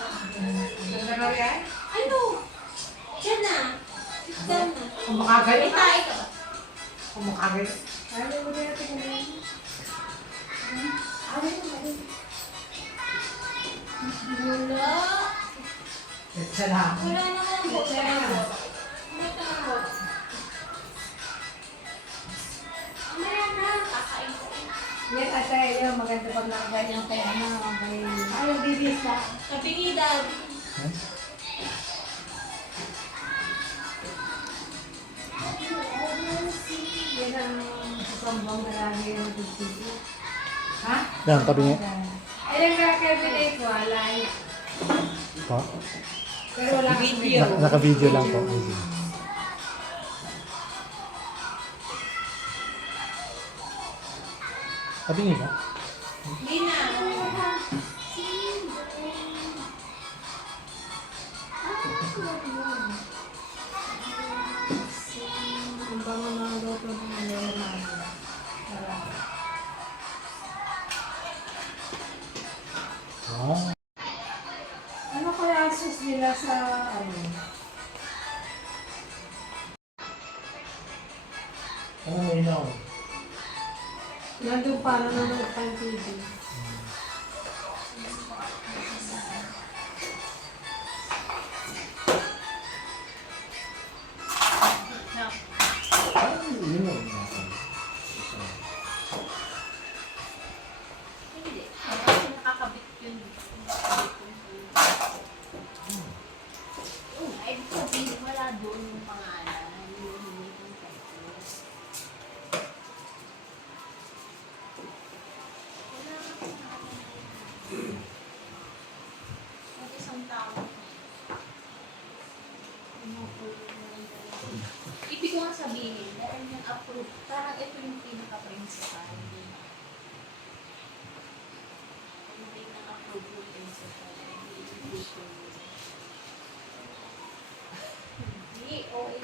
Ganda na yan? Ano? Diyan na. Diyan na. Kumakagal ka? Ito ba? Kumakagal. Ano mo na ito kung wala. Ito lang. Wala naman ang bote. Wala naman. Mamaya na. Kakain ko. Yan ate, yun, maganda pag nakaganyan kay ano, kay... Ayaw bibis na. Sabi dad. Yan ang sasambang na lagi yung tubig. Ha? Yan, tabi niya. Ayun nga kay Pinay ko, alay. Pa? Pero wala kang video. Naka-video lang po. Tabi niya ba? Hindi na. Ang bango ng luto ng lemon. Sarap. Wow. Ano kaya ang sauce nila sa ano? Ano mo inaw? Nandun para nanonood tayong TV. Yun mo. Hindi. Kasi nakakabit yun. Ay, sabihin, wala doon yung pangalan. Yung hindi yung title. Wala kasi nakalagay. Ang isang tao. Ibig ko nga sabihin, meron yung approved. Parang ito yung pinaka-principal. Hindi na-approve yung principal. Hindi, okay.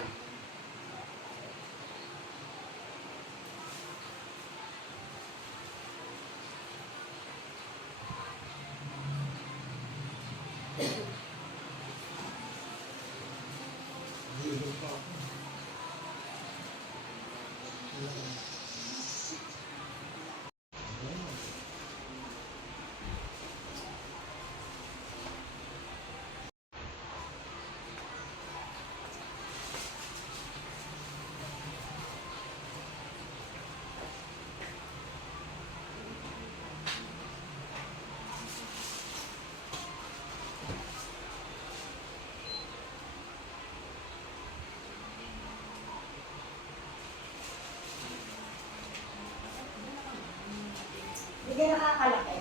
Hindi ka nakakalaki.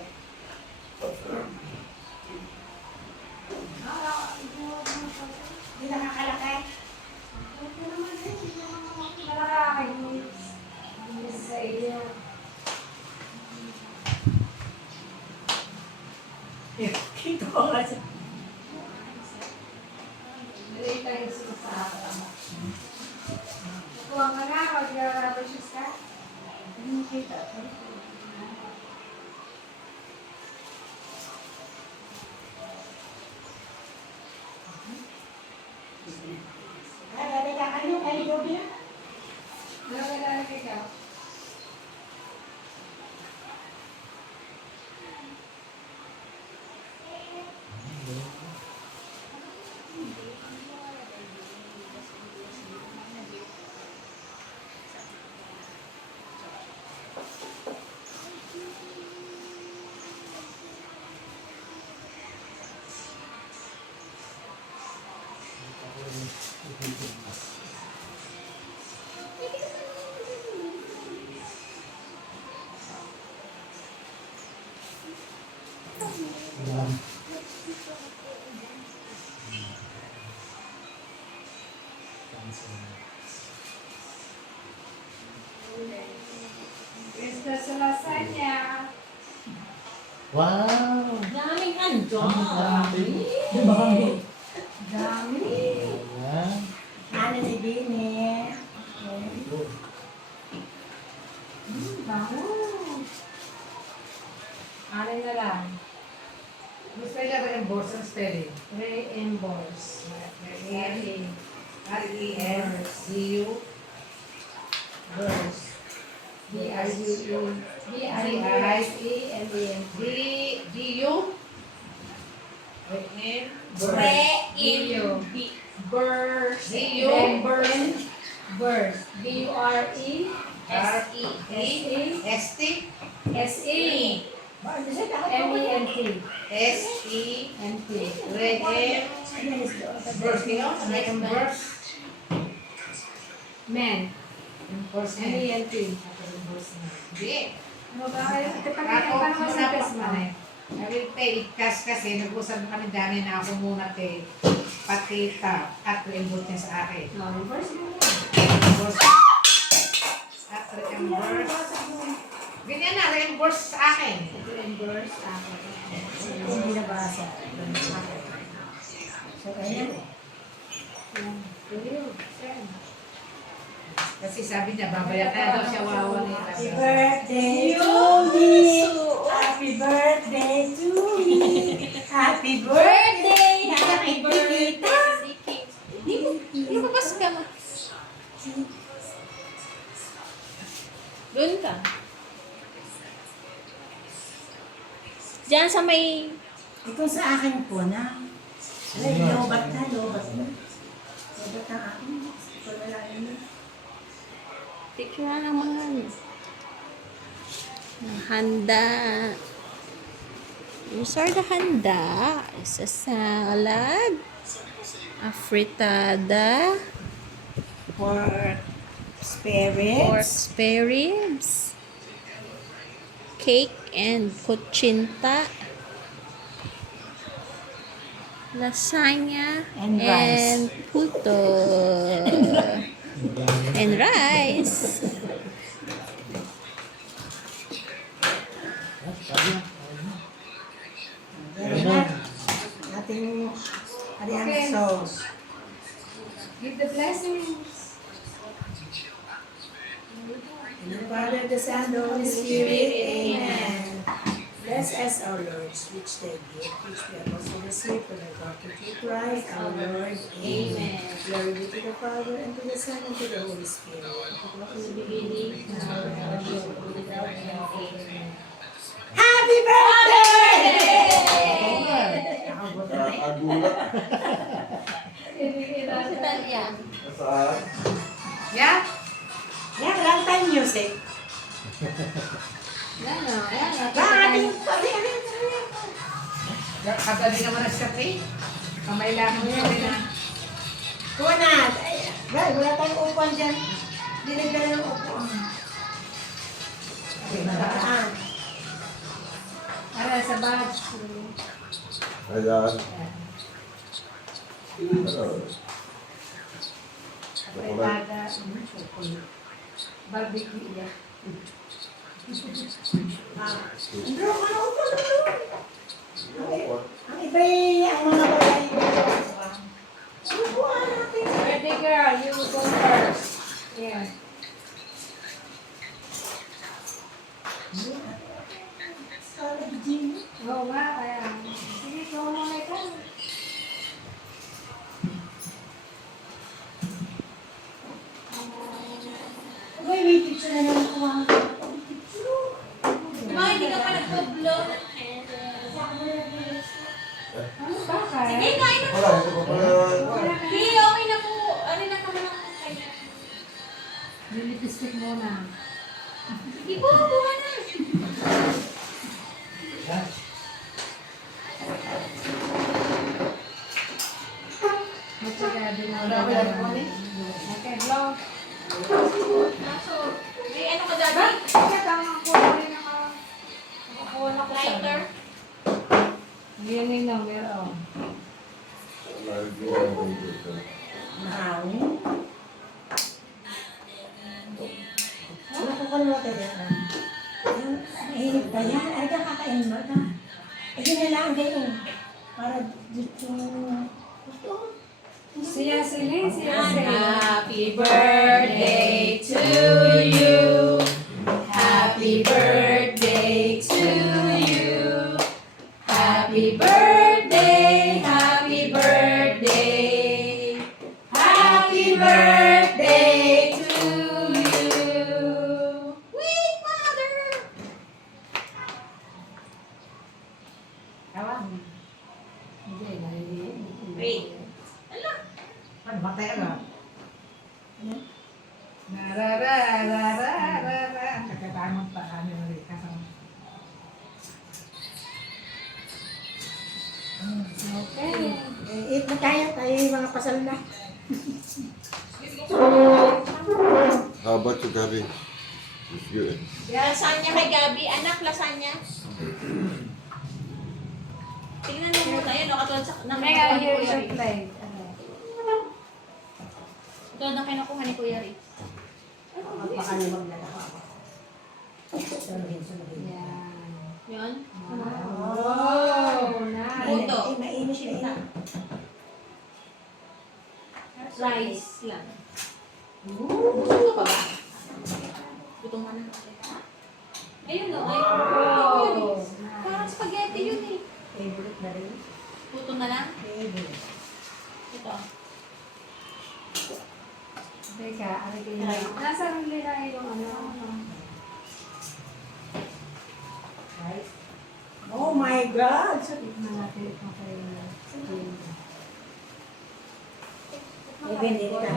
Hindi nakakalaki. Ito naman din. Nakakainis. Inis sa iyo. Kito ko nga siya. Maliit tayo sa akin. Kuha ka na, mag-rubber ka. Hindi kita. Nakakalaki ka. Esta sa lasagna. Wow! Daming ando. Dami. Dami. Ayan. Ano si Bini? Bango. Alin na lang. Gusto nila reimburse ang spelling. Reimburse. R-E-N-C-U. Burse. B-R-U-E. B-R-U-S-E-M-E-N-T. D-U. Reim. Burse. D-U. Burse. Burse. B-U-R-E. R-E-S-T. S-E. M-E-N-T. S-E-N-T. Reim. Burse. Reimburse. Men. Reimburse. M-E-N-T. Reimburse na. Hindi. Ano ba kayo? Ako, Paano muna masipis pa mo? man eh. I will pay it cash kasi nag-usap kami dami na ako muna pay. Pati at reimburse niya sa akin. No, reverse mo na. Reimburse. At reimburse. Ganyan na, reimburse sa akin. Reimburse ako. Hindi nabasa. So, ayan. Send. Kasi sabi niya, babayaran na daw siya wawa niya. Happy birthday to me. Happy birthday to me. Happy birthday. Happy birthday. Lumabas ka mo. Doon ka. Diyan sa may... Ito sa akin po na. Ay, lobat na, lobat na. Lobat ang akin. Ito na lang yun. Picture na naman. Handa. These are the handa. Isa salad. A fritada. Pork spare Pork ribs. spare ribs. Cake and kuchinta. Lasagna. And rice. And puto. And rice. Ating ariang sauce. Give the blessings. In the Father, the Son, the Holy Spirit. Amen. Bless us, our Lord, which they give, which we have also received from the gospel through Christ, our Lord. Amen. Glory be to the Father, and to the Son, and to the Holy Spirit. In the beginning, now, and ever, without end. Amen. Happy birthday! Saan yan? Yeah? Yan, lang time music. Yan o, yan o. Kagabi naman na siya pay. Kamay lang mo yun na. Kuha na. Ay, wala tayong upuan dyan. Dinagdala ng upuan. Nakaan. Ara, sa bag. Ayan. Fritada. Barbecue yan. Bro, ano upuan? Ang iba ang mga bagay. Upuan natin. Birthday girl, you go first. Yeah. Solid gym. Oo nga, kaya. Sige, ikaw muna ikaw. Uy, may picture na naman kuha. Ma, hindi ka pa nagpo-blow ng candles. Ano ba ka? Sige, kain na Wala, hindi ko pala. Hindi, okay na po. Ano na ka naman ang kanya? Lilipistik muna. Hindi po, buha na. Matsagado na. Wala ko lang po Okay, blow. Kaso, may ano ka dati? Bakit ang kuha rin nakakuha na ko sa Lighter? Yan yung number, oh. Mahangin. Ano ko kalwata yan? Mahirap ba yan? Ay, kakain mo na. Ay, yun na lang ganyan. Para dito. Ito. Siya sili, siya sili. Happy birthday to you. Happy birthday to you. Happy birthday. Kawan. Hindi, hindi. Wait. Ala. Ano, matay agad? Narararararara. Kakatamang pa kami ulit. Okay. Eat na tayo yung mga pasal na. How about you, Gabi? It's good. Lasagna kay Gabi. Anak, lasagna. Tingnan mo muna yun, no? Katulad sa Kaya here is Kuya your Rick. plate. Katulad ng kinukuha ni Kuya Rick. Baka na maglalaka ako. Samahin. Yan. Yun. Oh, nice. Puto. Mainit na. Rice lang. Gusto ka ba? Gutom ka na. Ayun o. Oh, Parang spaghetti yun eh. favorite na rin. Puto na lang. Favorite. Ito. Teka, ano kayo Try. Nasaan nila yung ano? Right? Oh my God! So, tignan natin ito kay Even din ka.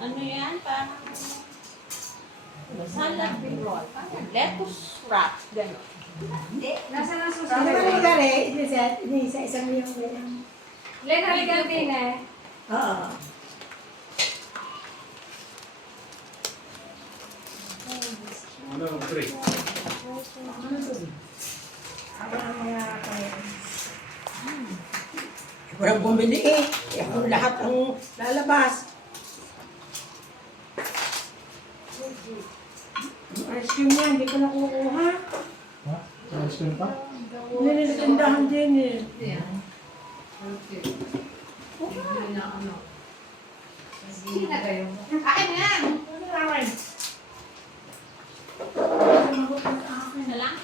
Ano yan? Parang salad roll. Parang lettuce wrap. Gano'n. Hindi. Nasaan ang susunod? Ano ba yung gari? Isa-isa mo yung ganyan. Len, halikan din eh. Oo. Ano, three? Ako ang mga kaya. Walang bumili eh. Ako lahat ang lalabas. Yung ice cream niya, hindi ko nakukuha. Ha? Ice cream pa? Nilitindahan din eh. Sino kayo? Akin na yan! Isa lang?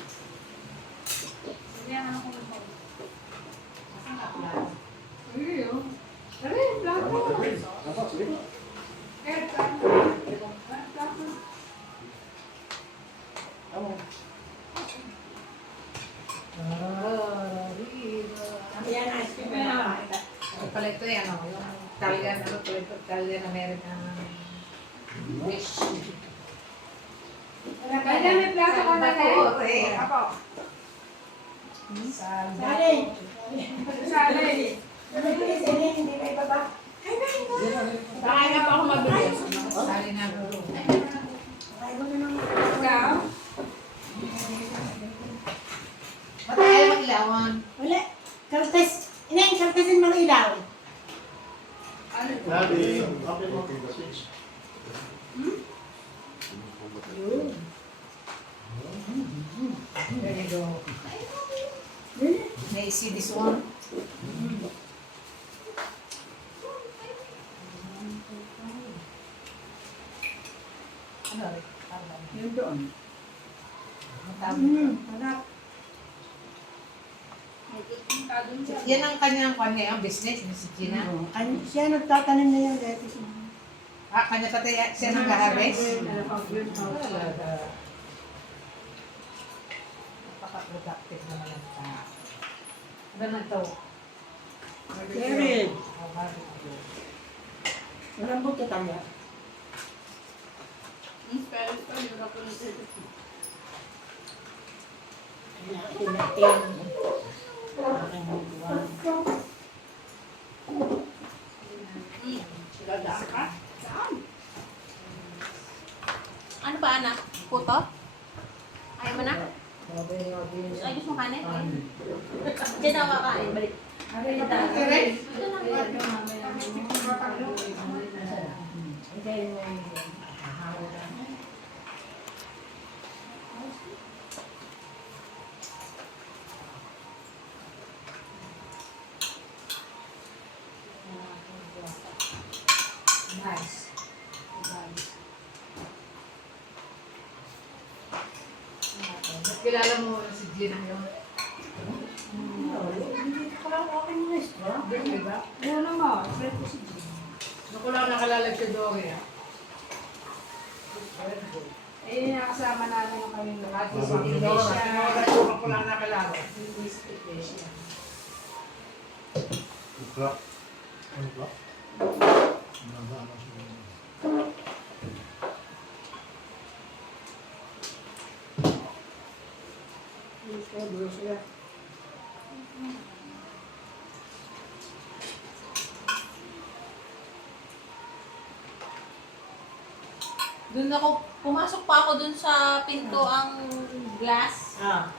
Ayan, ice cream na. Yung pala ito yung Italian, Italian American wish. Kaya may plato ko na Okay, ako. Sali. Sali. Hindi may baba. Baka na pa ako mabilis. Sali na ako. Ay, mo na naman. Ikaw? Ba't ayaw mag-ilawan? Wala. Kaltes. Inang kaltesin mga ilaw. Gabi, open mo the switch. There you go. May you see this one? Ano rin? Yun doon. Matapos. Anak. Yan ang kanyang ang business ni si Gina. Siya nagtatanim na yung lettuce. Ah, kanya tatay siya nang harvest. Napaka-productive naman ang tao. Ano na ito? Carrot. Oh, barbecue. Malambot ka tayo. Pero ito, yung ako nito. Dadaan ka? Saan? Ano ba anak? Puto? Ayaw mo na? Ay, gusto mo kanin? Diyan na kakain. Balik. Nice. Ba't kilala mo si Gina yun? Parang okay mo na ito. Di ba? Ano naman? Friend ko si Jim. Ako lang nakalalag si Dory. Eh, nakasama namin yung kami lahat. Si Nora ako lang nakalalag. O'clock. Ano ba? Nagana siya. Doon ako, pumasok pa ako doon sa pinto ang glass. Ah.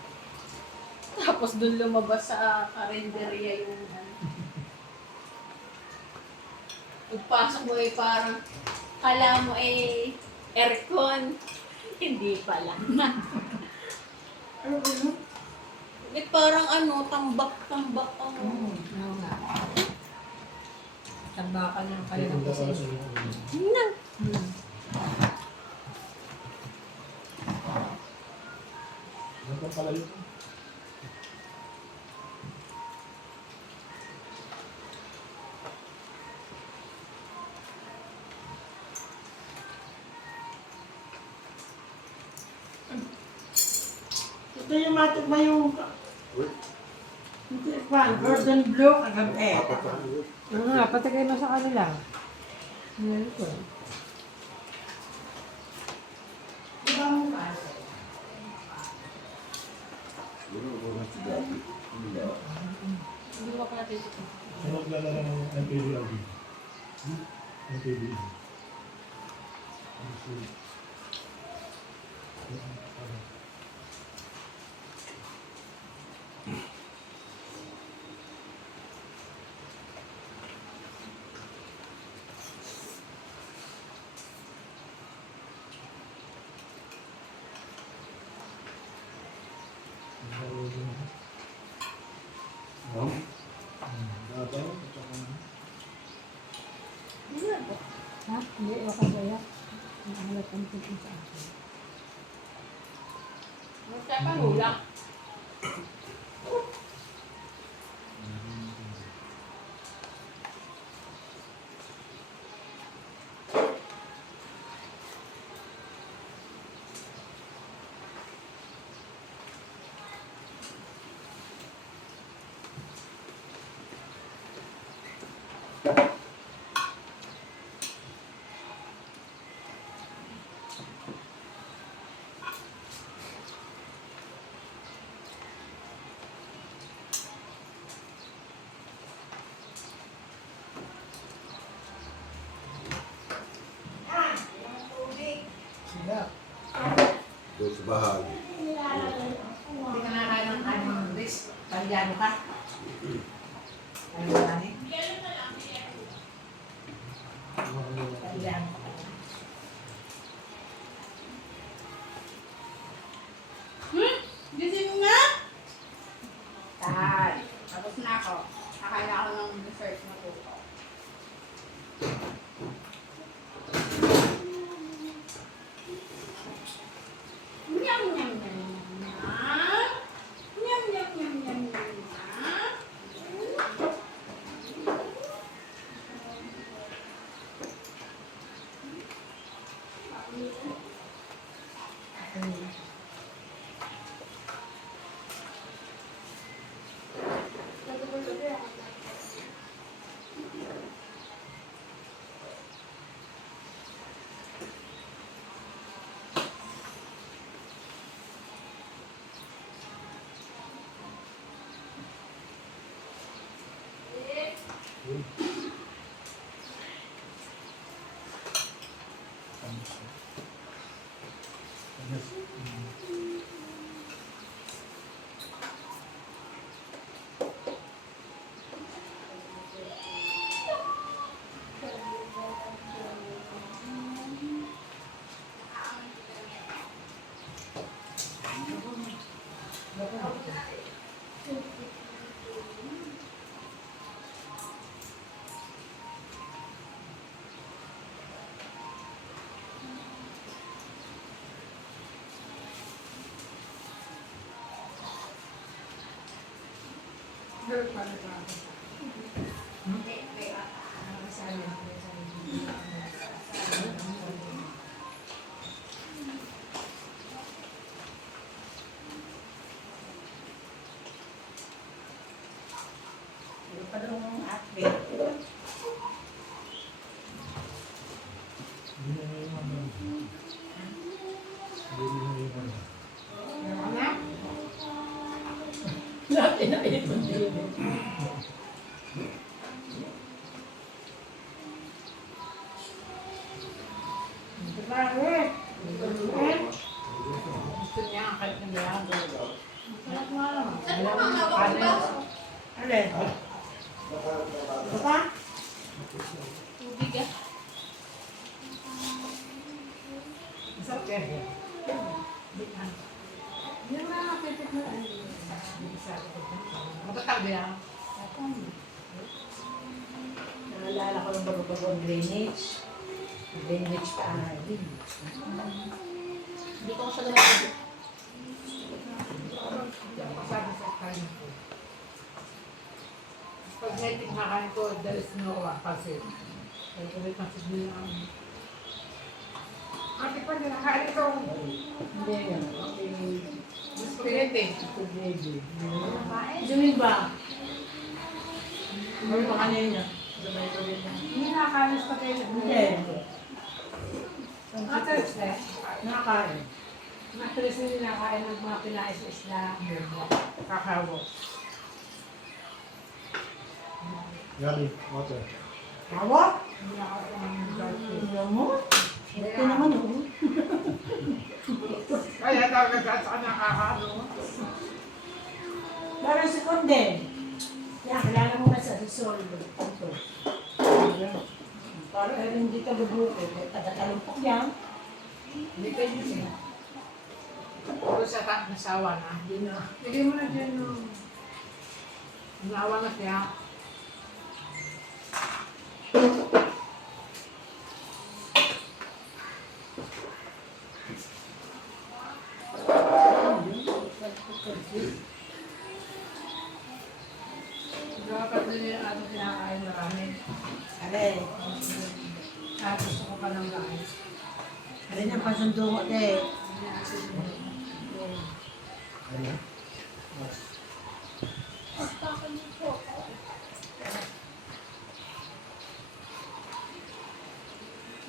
Tapos doon lumabas sa karinderya yung ano. Pagpasok mo eh parang, kala mo eh, aircon. Hindi pala. Ano ba yun? Eh parang ano, tambak-tambak ang... Oo nga. Tambakan ng Kaya kanilang punta pala kasi. sa Nang! Ano pa pala yun? Ito yung matikma yung... Hindi, Juan, Gordon Blue kagabi. Apat ako. Oo nga, patigay mo sa kanila. Ano ko? Di ba mo ba? Hindi mo pa natin ito. Ano naglalaro ng MPBLB? MPBLB. Ha? Hindi, ako kaya. Nakahalat ang puto sa akin. Kaya pa hula. Doon sa bahagi. Hindi ka nakain ng anong risk. Palyano ka. Ano ba ni? Palyano ka. Gising mo nga? Tahan. Tapos na ako. Kakain ako ng dessert na puto. Nyam, nyam, nyam, nyam. Nyam, nyam, nyam, nyam, nyam, nyam. Hindi, wait. Ano sa amin? Hindi na yung ano. Hindi na yung ano. Ano na? Dati na ito. Bakit? Gusto niya ang kahit ng lahat. Sarap nga naman. Alam mo, kanin. Alin? Ito pa? Tubig ah. Masarap yan. Yung mga pipit na ano. Matatabi yan. Naalala ko ng bago-bagong drainage. Drainage pa din. Hindi ko siya gano'n. Pasabi sa kain ko. Pag nating kakain ko, dalis mo ako kasi. Kaya ulit ang sigil na kami. Ate pa nila, kain ito. Hindi yan. Spaghetti. Jumil ba? Ano ba kanina? Hindi nakakain spaghetti. Hindi. Matris eh. Nakakain. Matris hindi nakakain ng mga pinais-isla. Kakawo. Yali, water. Tawa? Hindi nakakain ng garlic. Alam mo? Ito naman oh. Kaya talaga sa nakakaano. Parang si Conden. Yan, kilala mo na sa Rizal. Ito. Parang hindi ka bubuko. Pagkatalumpok yan. Hindi pwede siya. Puro siya nasawa na. Hindi na. Lagay mo na dyan no. Nasawa na siya. Dapat din yung ating kinakain marami. Alay. Gusto ko pa ng guys. Alay ang pasundo ko eh. Ano?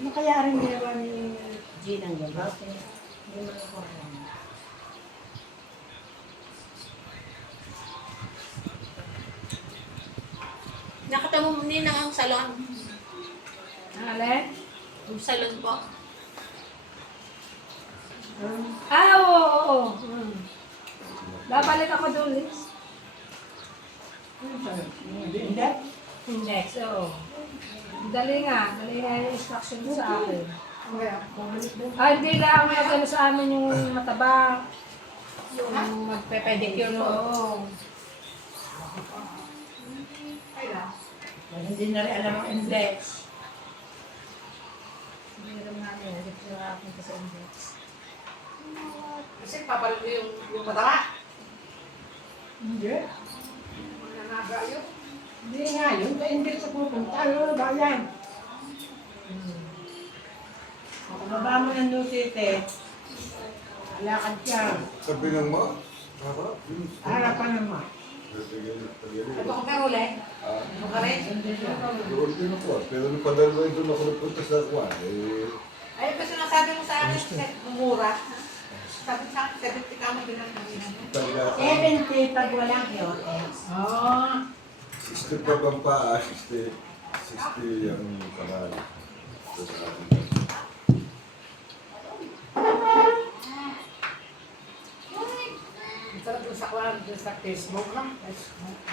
Ano kaya rin ginawa ni Jean ang gaba? Hindi mo na ko alam. Nakita mo nina ang salon. Ang alin? Yung salon po. Oo. Babalik ako doon, Liz. Hindi? Index, oo. Dali nga yung instruction mo sa akin. Hindi lang may ano sa amin yung mataba. Yung magpe-pedicure, oo. Ay lang. Hindi na rin alam ang index. Hindi rin namin, hindi ko na akin sa index. Kasi papalit mo yung mataba. Hindi. Nananaga yun. Hindi nga yun. Sa index sa pupunta. Ano ba yan? Kung baba mo ng Lucite, alakad siya. Sabi ng ma, harap. Harapan naman. Ito ko ka uli. Ito ka rin. Doon din ako. Pero napadalwa doon ako napunta sa Kwan. Ay, kasi sinasabi mo sa akin, mura. Sabi sa akin, 70 ka mo pinagkabihan mo. 70 pag walang kiotex. Oo. 60 pa bang paa, 60 ang pangalan. Sarap doon sa kwan, doon sa Facebook lang.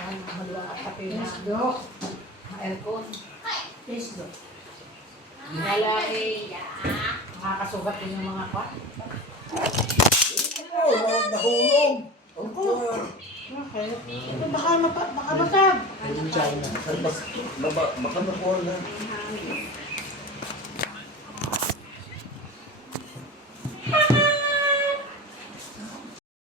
Maluwag at pati na. Facebook. Aircon. Facebook. Wala eh. Nakakasugat din yung mga kwan. Nahulog! Okay. Baka basag. Yung China. Baka nakuha na.